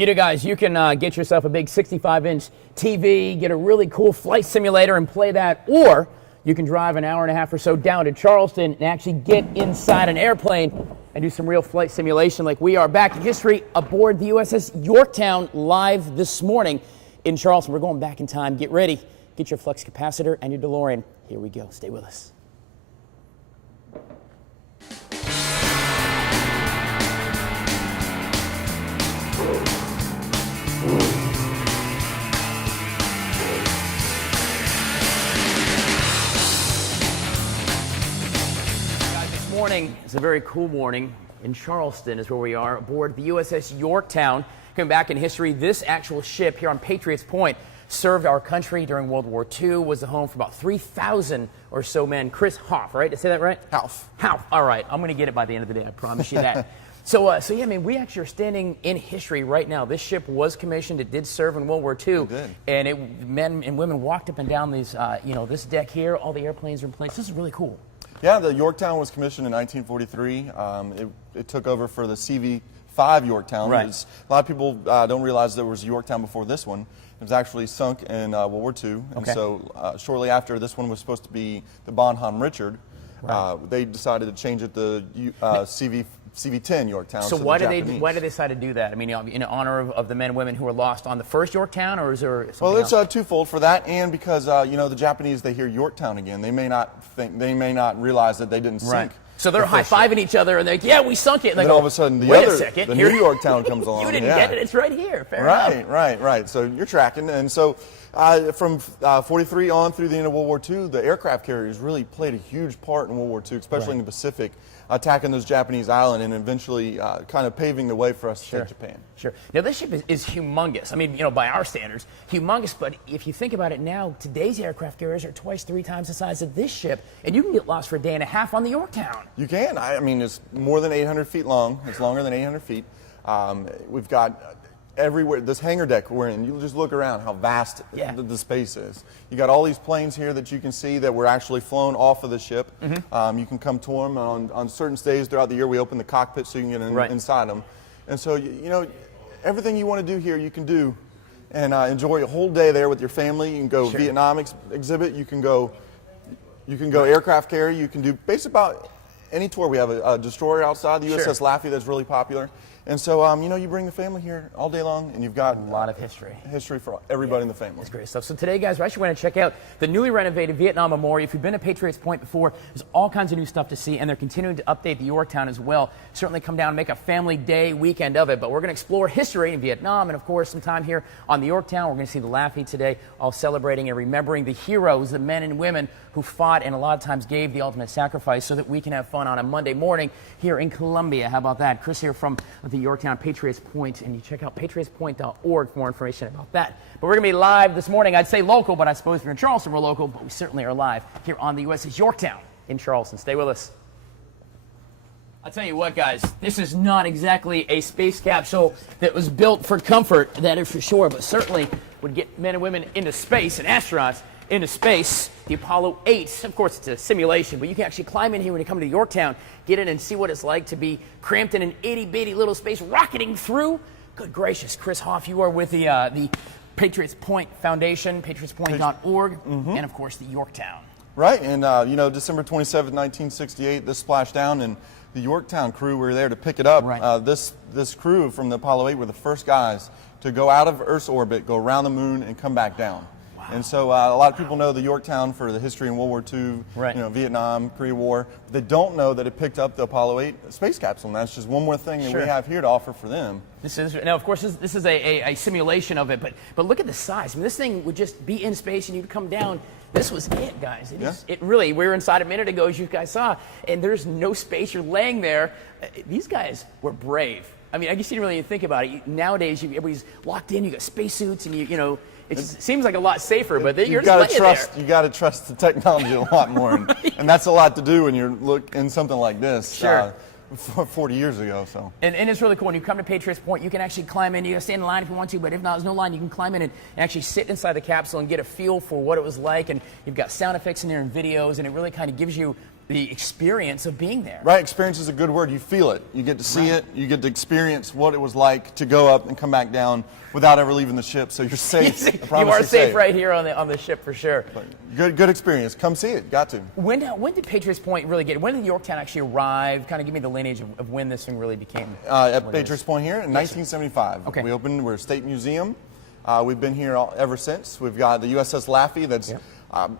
You know, guys, you can get yourself a big 65-inch TV, get a really cool flight simulator and play that, or you can drive an hour and a half or so down to Charleston and actually get inside an airplane and do some real flight simulation like we are. Back in history aboard the USS Yorktown live this morning in Charleston. We're going back in time. Get ready. Get your flux capacitor and your DeLorean. Here we go. Stay with us. This morning is a very cool morning in Charleston is where we are aboard the USS Yorktown. Coming back in history, this actual ship here on Patriots Point served our country during World War II, was the home for about 3,000 or so men. Chris Hoff, right? Did I say that right? Hoff. All right. I'm going to get it by the end of the day. I promise you that. So yeah, I mean, we actually are standing in history right now. This ship was commissioned. It did serve in World War II. It did. And men and women walked up and down these, this deck here. All the airplanes are in place. This is really cool. Yeah, the Yorktown was commissioned in 1943. It took over for the CV-5 Yorktown. Right. A lot of people don't realize there was a Yorktown before this one. It was actually sunk in World War II. And so shortly after this one was supposed to be the Bonhomme Richard, they decided to change it to CV-10 Yorktown. So why did they decide to do that? I mean, in honor of the men and women who were lost on the first Yorktown, or is there something else? Well, it's twofold for that, and because the Japanese, they hear Yorktown again, they may not realize that they didn't sink. So they're high-fiving each other, and they're like, yeah, we sunk it. And then all of a sudden, the new Yorktown comes along. You didn't get it. It's right here. Fair enough. Right. So you're tracking. And so from 43 on through the end of World War II, the aircraft carriers really played a huge part in World War II, especially in the Pacific, attacking those Japanese islands and eventually kind of paving the way for us to take Japan. Sure. Now, this ship is humongous. I mean, by our standards, humongous. But if you think about it now, today's aircraft carriers are twice, 3 times the size of this ship, and you can get lost for a day and a half on the Yorktown. You can. I mean, it's more than 800 feet long. It's longer than 800 feet. We've got everywhere, this hangar deck we're in, you just look around how vast the space is. You got all these planes here that you can see that were actually flown off of the ship. You can come to them on certain days throughout the year. We open the cockpit so you can get inside them. And so, everything you want to do here, you can do and enjoy a whole day there with your family. You can go Vietnam exhibit. You can go aircraft carrier. You can do basically about any tour. We have a destroyer outside, the USS Laffey, that's really popular. And so, you bring the family here all day long, and you've got a lot of history. History for everybody in the family. That's great stuff. So today, guys, we're actually going to check out the newly renovated Vietnam Memorial. If you've been to Patriots Point before, there's all kinds of new stuff to see, and they're continuing to update the Yorktown as well. Certainly come down and make a family day weekend of it. But we're going to explore history in Vietnam, and of course, some time here on the Yorktown. We're going to see the Laffey today, all celebrating and remembering the heroes, the men and women who fought and a lot of times gave the ultimate sacrifice so that we can have fun on a Monday morning here in Columbia. How about that? Chris here from the Yorktown Patriots Point, and you check out patriotspoint.org for more information about that. But we're going to be live this morning. I'd say local, but I suppose if you're in Charleston, we're local, but we certainly are live here on the USS Yorktown in Charleston. Stay with us. I'll tell you what, guys, this is not exactly a space capsule that was built for comfort, that is for sure, but certainly would get men and women into space and astronauts into space. The Apollo 8, of course, it's a simulation, but you can actually climb in here when you come to Yorktown, get in and see what it's like to be cramped in an itty-bitty little space, rocketing through. Good gracious, Chris Hoff, you are with the Patriots Point Foundation, patriotspoint.org, and, of course, the Yorktown. Right, and, December 27, 1968, this splashed down, and the Yorktown crew were there to pick it up. Right. This crew from the Apollo 8 were the first guys to go out of Earth's orbit, go around the moon, and come back down. And so a lot of people know the Yorktown for the history in World War II, Vietnam, Korea War. But they don't know that it picked up the Apollo 8 space capsule, and that's just one more thing that we have here to offer for them. Now, of course, this is a simulation of it, but look at the size. I mean, this thing would just be in space, and you'd come down. This was it, guys. It really, we were inside a minute ago, as you guys saw, and there's no space. You're laying there. These guys were brave. I mean, I guess you didn't really think about it. Nowadays, everybody's locked in. You got spacesuits, and it seems like a lot see's but you're just laying there. You got to trust the technology a lot more, and that's a lot to do when you're in something like this. Sure. 40 years ago. So. And it's really cool. When you come to Patriots Point, you can actually climb in. You can stand in line if you want to, but if not, there's no line. You can climb in and actually sit inside the capsule and get a feel for what it was like. And you've got sound effects in there and videos, and it really kind of gives you the experience of being there. Right, experience is a good word. You feel it. You get to see it. You get to experience what it was like to go up and come back down without ever leaving the ship. So you're safe. I promise You are you're safe right here on the ship for sure. Good experience. Come see it. Got to. When did Patriots Point really get? When did Yorktown actually arrive? Kind of give me the lineage of when this thing really became. At Patriots Point here in 1975. Okay. We opened. We're a state museum. We've been here ever since. We've got the USS Laffey. That's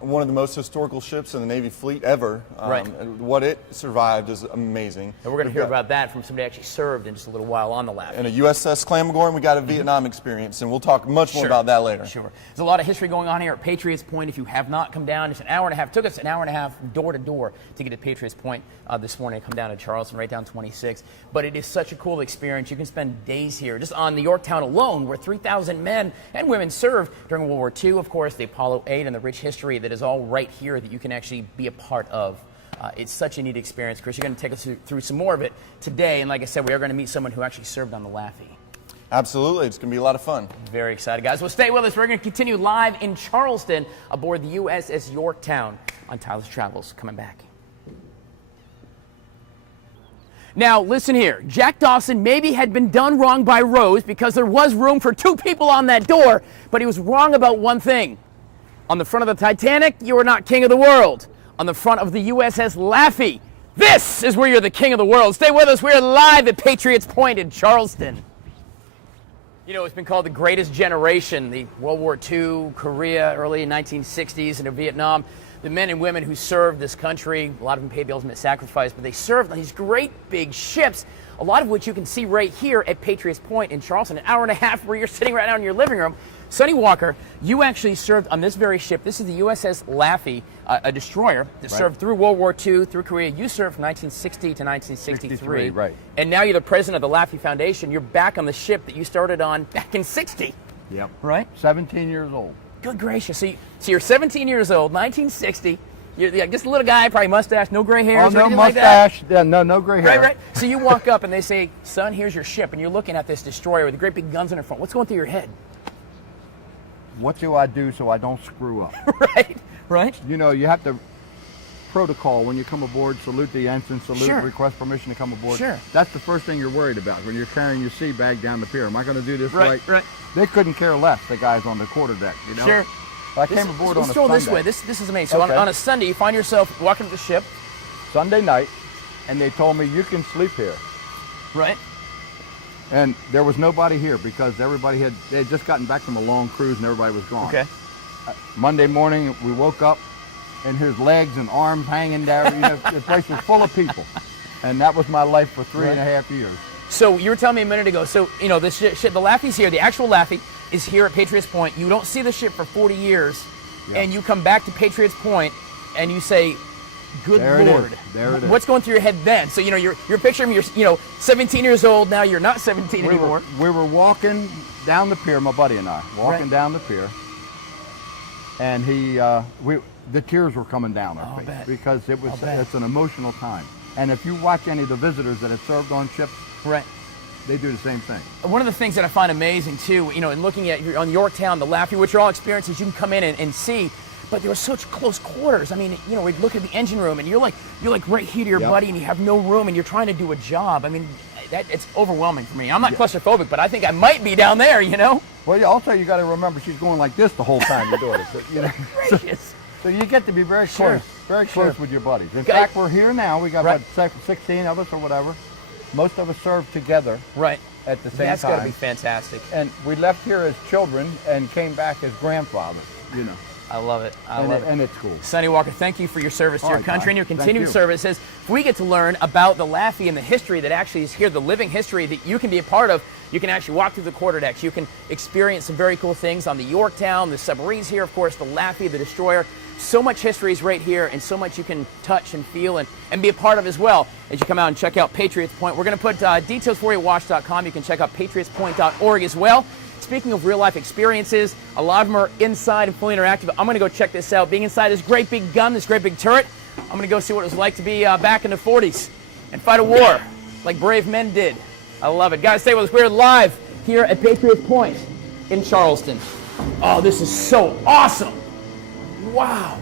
one of the most historical ships in the Navy fleet ever. Right. And what it survived is amazing. And we're going to hear about that from somebody who actually served in just a little while on the Laffey. And a USS Clamagorn, we got a Vietnam experience, and we'll talk much more about that later. Sure. There's a lot of history going on here at Patriots Point. If you have not come down, it's an hour and a half. It took us an hour and a half door to door to get to Patriots Point this morning. Come down to Charleston, right down 26. But it is such a cool experience. You can spend days here. Just on the Yorktown alone, where 3,000 men and women served during World War II, of course, the Apollo 8, and the rich history that is all right here that you can actually be a part of. It's such a neat experience. Chris, you're going to take us through some more of it today. And like I said, we are going to meet someone who actually served on the Laffey. Absolutely. It's going to be a lot of fun. Very excited, guys. Well, stay with us. We're going to continue live in Charleston aboard the USS Yorktown on Tyler's Travels. Coming back. Now, listen here. Jack Dawson maybe had been done wrong by Rose because there was room for 2 people on that door, but he was wrong about one thing. On the front of the Titanic, you are not king of the world. On the front of the USS Laffey, this is where you're the king of the world. Stay with us. We're live at Patriots Point in Charleston. You know, it's been called the greatest generation. The World War II, Korea, early 1960s, into Vietnam. The men and women who served this country, a lot of them paid the ultimate sacrifice, but they served on these great big ships, a lot of which you can see right here at Patriots Point in Charleston, an hour and a half where you're sitting right now in your living room. Sonny Walker, you actually served on this very ship. This is the USS Laffey, a destroyer that served through World War II, through Korea. You served from 1960 to 1963. Right. And now you're the president of the Laffey Foundation. You're back on the ship that you started on back in 60. Yep. Right? 17 years old. Good gracious. So you're 17 years old, 1960. You're just a little guy, probably mustache, no gray hairs. Oh, no mustache. Like that. Yeah, no gray hair. Right. So you walk up and they say, son, here's your ship. And you're looking at this destroyer with the great big guns in the front. What's going through your head? What do I do so I don't screw up? Right. You know, you have to protocol when you come aboard, salute the ensign, salute, Sure. request permission to come aboard. Sure. That's the first thing you're worried about when you're carrying your sea bag down the pier. Am I going to do this right? Right. They couldn't care less, the guys on the quarterdeck, you know? Sure. I came aboard on a Let's throw Sunday. this way. This is amazing. So Okay. on a Sunday, you find yourself walking to the ship. Sunday night, and they told me, you can sleep here. Right. And there was nobody here because they had just gotten back from a long cruise and everybody was gone. Okay. Monday morning, we woke up, and his legs and arms hanging there. You know, the place was full of people, and that was my life for 3.5 years. So you were telling me a minute ago. So you know this ship, the Laffey's here. The actual Laffey is here at Patriots Point. You don't see the ship for 40 years, and you come back to Patriots Point, and you say, "Good Lord!" There it is. What's going through your head then? So you know you're picturing you're 17 years old now. You're not 17 anymore. We were walking down the pier, my buddy and I, walking down the pier, and the tears were coming down our face because it's an emotional time. And if you watch any of the visitors that have served on ships, they do the same thing. One of the things that I find amazing too, you know, in looking at on Yorktown, the Laffey, which are all experiences you can come in and see, but there were such close quarters. I mean, you know, we'd look at the engine room, and you're like right here to your buddy, and you have no room, and you're trying to do a job. I mean, it's overwhelming for me. I'm not claustrophobic, but I think I might be down there. You know. Well, yeah, also you got to remember she's going like this the whole time you're doing it. So, you know, so you get to be very close, close with your buddies. In fact, we're here now. We got about 16 of us or whatever. Most of us served together. At the same time. That's got to be fantastic. And we left here as children and came back as grandfathers. You know. I love it. I love it. And it's cool. Sonny Walker, thank you for your service to your country and your Thank continued you. services. If we get to learn about the Laffey and the history that actually is here, the living history that you can be a part of, you can actually walk through the quarterdecks. You can experience some very cool things on the Yorktown, the submarines here, of course, the Laffey, the destroyer. So much history is right here, and so much you can touch and feel and be a part of as well as you come out and check out Patriots Point. We're going to put details for you at WACH.com. You can check out patriotspoint.org as well. Speaking of real-life experiences, a lot of them are inside and fully interactive. I'm going to go check this out. Being inside this great big gun, this great big turret, I'm going to go see what it was like to be back in the 40s and fight a war like brave men did. I love it. Guys, stay with us. We're live here at Patriots Point in Charleston. Oh, this is so awesome. Wow.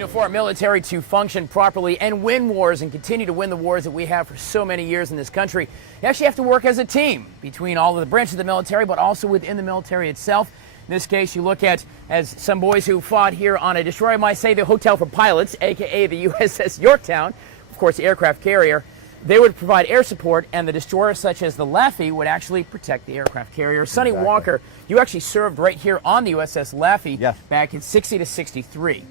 You know, for our military to function properly and win wars and continue to win the wars that we have for so many years in this country, you actually have to work as a team between all of the branches of the military, but also within the military itself. In this case, you look at, as some boys who fought here on a destroyer might say, the Hotel for Pilots, a.k.a. the USS Yorktown, of course, the aircraft carrier. They would provide air support, and the destroyers such as the Laffey would actually protect the aircraft carrier. Sonny Walker, you actually served right here on the USS Laffey back in 60 to 63.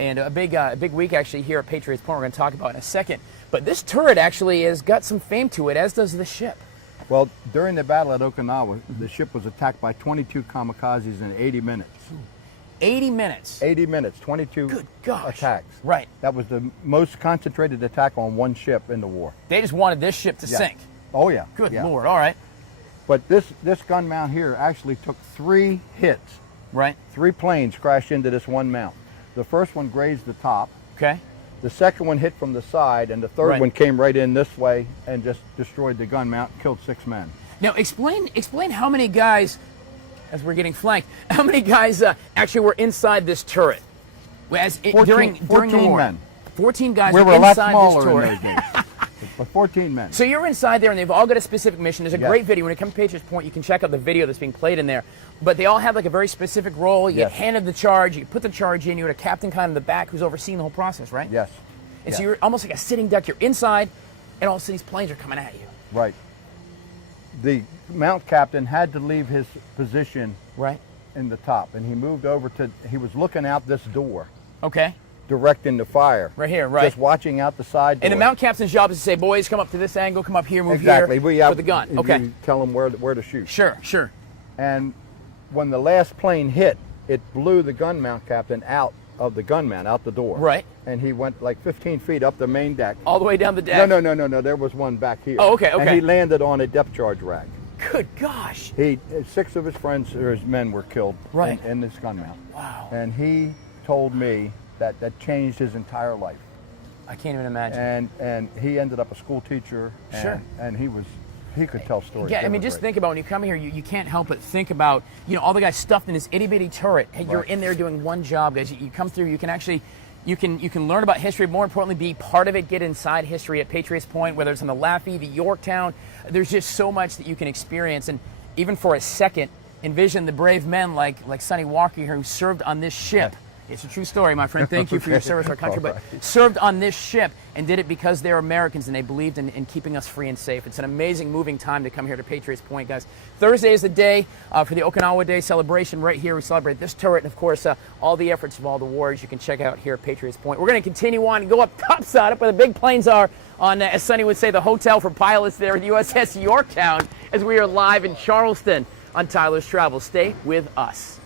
And a big week actually here at Patriots Point we're going to talk about in a second. But this turret actually has got some fame to it, as does the ship. Well, during the battle at Okinawa, the ship was attacked by 22 kamikazes in 80 minutes. 80 minutes? 80 minutes, 22 Good gosh. attacks. Right. That was the most concentrated attack on one ship in the war. They just wanted this ship to sink. Oh, yeah. Good Lord, all right. But this gun mount here actually took 3 hits. Right. 3 planes crashed into this one mount. The first one grazed the top. Okay. The second one hit from the side, and the third one came right in this way and just destroyed the gun mount, killed 6 men. Now, explain how many guys, as we're getting flanked, how many guys actually were inside this turret? 14 during the war. men. 14 guys we were a lot inside this smaller turret. in those days. But 14 men. So you're inside there, and they've all got a specific mission. There's a great video. When it comes to Patriots Point, you can check out the video that's being played in there. But they all have like a very specific role. You get handed the charge. You put the charge in. You had a captain kind of in the back who's overseeing the whole process, right? Yes. And so you're almost like a sitting duck. You're inside, and all of a sudden these planes are coming at you. Right. The mount captain had to leave his position in the top, and he moved over to, he was looking out this door. Okay. Directing the fire. Right here, right. Just watching out the side door. And the mount captain's job is to say, boys, come up to this angle, come up here, move exactly. here with the gun. Okay. You tell them where to shoot. Sure, sure. And when the last plane hit, it blew the gun mount captain out of the gun mount, out the door. Right. And he went like 15 feet up the main deck. All the way down the deck? No. There was one back here. Oh, okay. And he landed on a depth charge rack. Good gosh. 6 of his friends or his men were killed in this gun mount. Wow. And he told me that changed his entire life. I can't even imagine. And he ended up a school teacher. And he could tell stories. Yeah, I mean, just think about when you come here, you can't help but think about, all the guys stuffed in this itty bitty turret. Hey, you're in there doing one job, guys. You come through, you can actually, you can learn about history, more importantly, be part of it, get inside history at Patriots Point, whether it's on the Laffey, the Yorktown. There's just so much that you can experience. And even for a second, envision the brave men like Sonny Walker here who served on this ship. It's a true story, my friend. Thank you for your service to our country, but served on this ship and did it because they're Americans and they believed in keeping us free and safe. It's an amazing, moving time to come here to Patriots Point, guys. Thursday is the day for the Okinawa Day celebration right here. We celebrate this turret and, of course, all the efforts of all the wars you can check out here at Patriots Point. We're going to continue on and go up topside, up where the big planes are on, as Sonny would say, the Hotel for Pilots there at the USS Yorktown as we are live in Charleston on Tyler's Travel. Stay with us.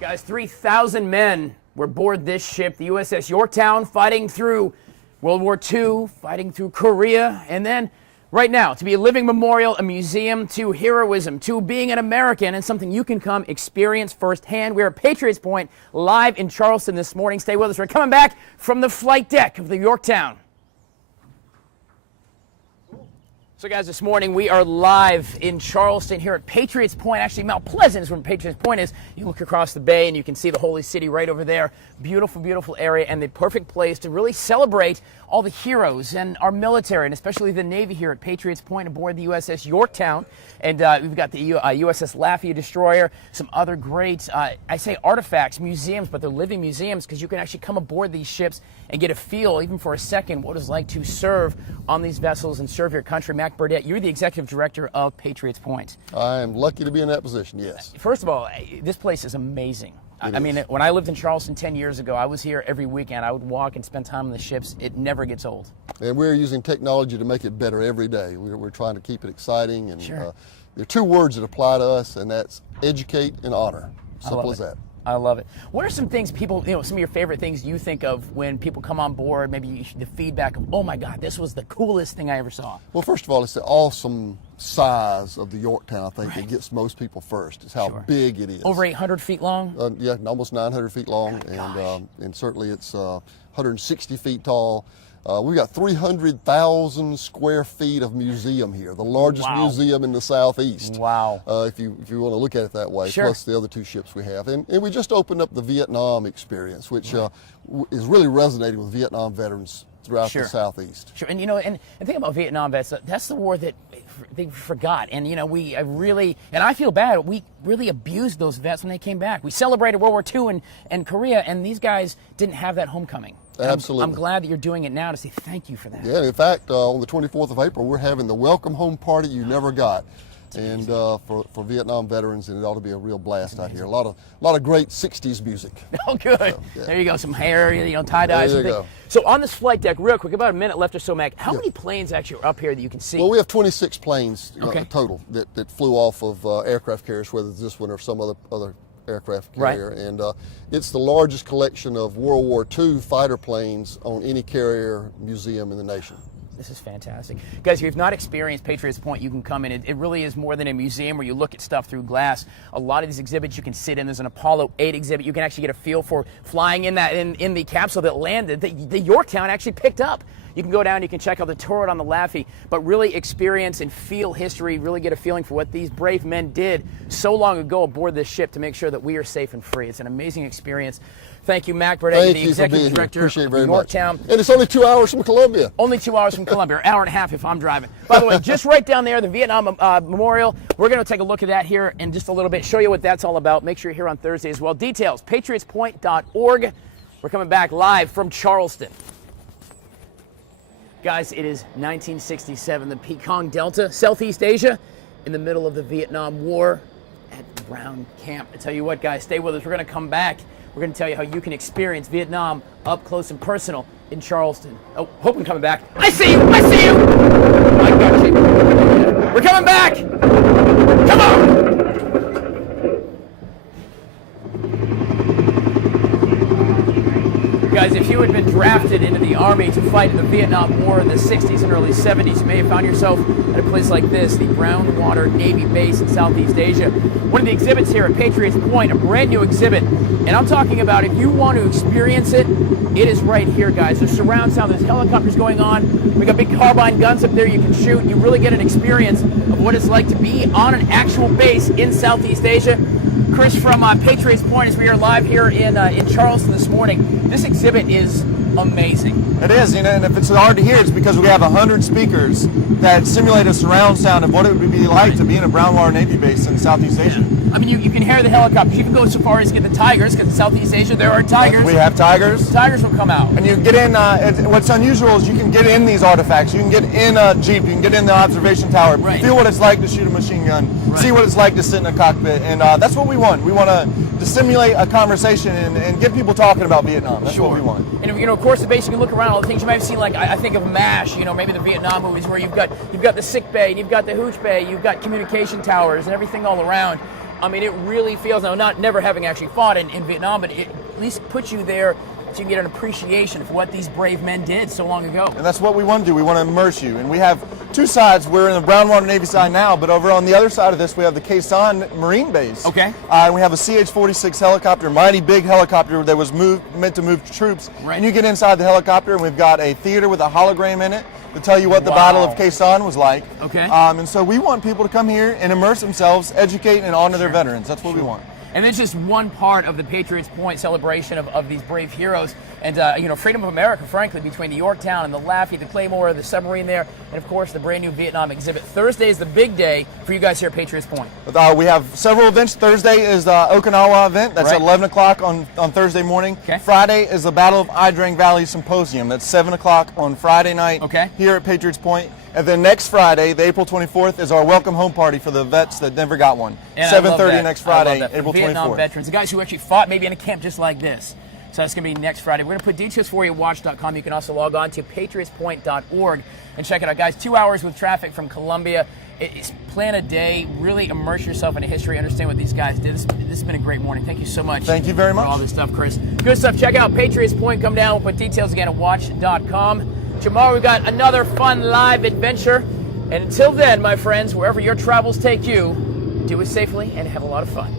Guys, 3,000 men were aboard this ship, the USS Yorktown, fighting through World War II, fighting through Korea, and then right now, to be a living memorial, a museum to heroism, to being an American, and something you can come experience firsthand. We're at Patriots Point, live in Charleston this morning. Stay with us. We're coming back from the flight deck of the Yorktown. So, guys, this morning we are live in Charleston here at Patriots Point. Actually, Mount Pleasant is where Patriots Point is. You look across the bay and you can see the Holy City right over there. Beautiful, beautiful area and the perfect place to really celebrate all the heroes and our military, and especially the Navy here at Patriots Point aboard the USS Yorktown. And we've got the USS Laffey destroyer, some other great, I say artifacts, museums, but they're living museums because you can actually come aboard these ships and get a feel, even for a second, what it's like to serve on these vessels and serve your country. Mac Burdett, you're the executive director of Patriots Point. I am lucky to be in that position, yes. First of all, this place is amazing. I mean, when I lived in Charleston 10 years ago, I was here every weekend. I would walk and spend time on the ships. It never gets old. And we're using technology to make it better every day. We're trying to keep it exciting. And sure. There are 2 words that apply to us, and that's educate and honor. Simple as that. I love it. What are some things people, some of your favorite things you think of when people come on board, maybe the feedback of, oh my God, this was the coolest thing I ever saw? Well, first of all, it's the awesome size of the Yorktown, I think, that gets most people first. It's how big it is. Over 800 feet long? Yeah, almost 900 feet long, and certainly it's 160 feet tall. We've got 300,000 square feet of museum here, the largest museum in the Southeast. Wow. If you want to look at it that way, plus the other 2 ships we have. And we just opened up the Vietnam experience, which is really resonating with Vietnam veterans throughout the Southeast. Sure, and and think about Vietnam vets. That's the war that they forgot, and I feel bad. We really abused those vets when they came back. We celebrated World War II and Korea, and these guys didn't have that homecoming. Absolutely. I'm glad that you're doing it now to say thank you for that. Yeah, in fact, on the 24th of April, we're having the welcome home party you never got. And for Vietnam veterans, and it ought to be a real blast out here. A lot of great 60s music. Oh, good. So, there you go. Some hair, tie-dyes. There you go. So on this flight deck, real quick, about a minute left or so, Mac, how many planes actually are up here that you can see? Well, we have 26 planes total that flew off of aircraft carriers, whether it's this one or some other aircraft carrier. Right. And it's the largest collection of World War II fighter planes on any carrier museum in the nation. This is fantastic. Guys, if you've not experienced Patriots Point, you can come in. It really is more than a museum where you look at stuff through glass. A lot of these exhibits you can sit in. There's an Apollo 8 exhibit. You can actually get a feel for flying in the capsule that landed, the Yorktown actually picked up. You can go down, you can check out the turret on the Laffey, but really experience and feel history, really get a feeling for what these brave men did so long ago aboard this ship to make sure that we are safe and free. It's an amazing experience. Thank you, Mac Burdett, the Executive Director of Yorktown. And it's only 2 hours from Columbia. Only 2 hours from Columbia, an hour and a half if I'm driving. By the way, just right down there, the Vietnam Memorial. We're going to take a look at that here in just a little bit, show you what that's all about. Make sure you're here on Thursday as well. Details, patriotspoint.org. We're coming back live from Charleston. Guys, it is 1967, the Pekong Delta, Southeast Asia, in the middle of the Vietnam War at Brown Camp. I tell you what, guys, stay with us. We're going to come back. We're going to tell you how you can experience Vietnam up close and personal in Charleston. Oh, hope I'm coming back. I see you! I see you! I got you. We're coming back! Come on! Guys, if you had been drafted into the Army to fight in the Vietnam War in the 60s and early 70s, you may have found yourself at a place like this, the Brownwater Navy Base in Southeast Asia. One of the exhibits here at Patriots Point, a brand new exhibit. And I'm talking about if you want to experience it, it is right here, guys. There's surround sound, there's helicopters going on. We got big carbine guns up there you can shoot. You really get an experience of what it's like to be on an actual base in Southeast Asia. Chris from Patriots Point, as we are live here in Charleston this morning. This exhibit is amazing. It is, and if it's hard to hear, it's because we have 100 speakers that simulate a surround sound of what it would be like to be in a Brownwater Navy base in Southeast Asia. I mean, you can hear the helicopters. You can go so far as to get the tigers, because in Southeast Asia there are tigers. We have tigers. Tigers will come out. And you get in, what's unusual is you can get in these artifacts. You can get in a Jeep, you can get in the observation tower, feel what it's like to shoot a machine gun, see what it's like to sit in a cockpit, and that's what we want. We want to simulate a conversation and get people talking about Vietnam. That's what we want. And of course, the base, you can look around all the things you might have seen, like I think of MASH, maybe the Vietnam movies where you've got the sick bay, and you've got the hooch bay, you've got communication towers and everything all around. I mean, it really feels, now never having actually fought in Vietnam, but it at least puts you there so you can get an appreciation for what these brave men did so long ago. And that's what we want to do. We want to immerse you. And we have two sides. We're in the Brownwater Navy side now, but over on the other side of this, we have the Khe Sanh Marine Base. Okay. And we have a CH-46 helicopter, mighty big helicopter that was meant to move troops. Right. And you get inside the helicopter, and we've got a theater with a hologram in it to tell you what the Battle of Khe Sanh was like. Okay. And so we want people to come here and immerse themselves, educate, and honor their veterans. That's what we want. And it's just one part of the Patriots Point celebration of these brave heroes. And, freedom of America, frankly, between the Yorktown and the Laffey, the Claymore, the submarine there, and, of course, the brand new Vietnam exhibit. Thursday is the big day for you guys here at Patriots Point. We have several events. Thursday is the Okinawa event. That's at 11 o'clock on Thursday morning. Okay. Friday is the Battle of Idrang Valley Symposium. That's 7 o'clock on Friday night here at Patriots Point. And then next Friday, the April 24th, is our welcome home party for the vets that never got one. 7:30 next Friday, April 24th. Vietnam veterans, the guys who actually fought maybe in a camp just like this. So that's going to be next Friday. We're going to put details for you at WACH.com. You can also log on to patriotspoint.org and check it out. Guys, 2 hours with traffic from Columbia. Plan a day, really immerse yourself in history, understand what these guys did. This has been a great morning. Thank you so much. Thank you very much. For all this stuff, Chris. Good stuff. Check out Patriots Point. Come down. We'll put details again at WACH.com. Tomorrow we've got another fun live adventure. And until then, my friends, wherever your travels take you, do it safely and have a lot of fun.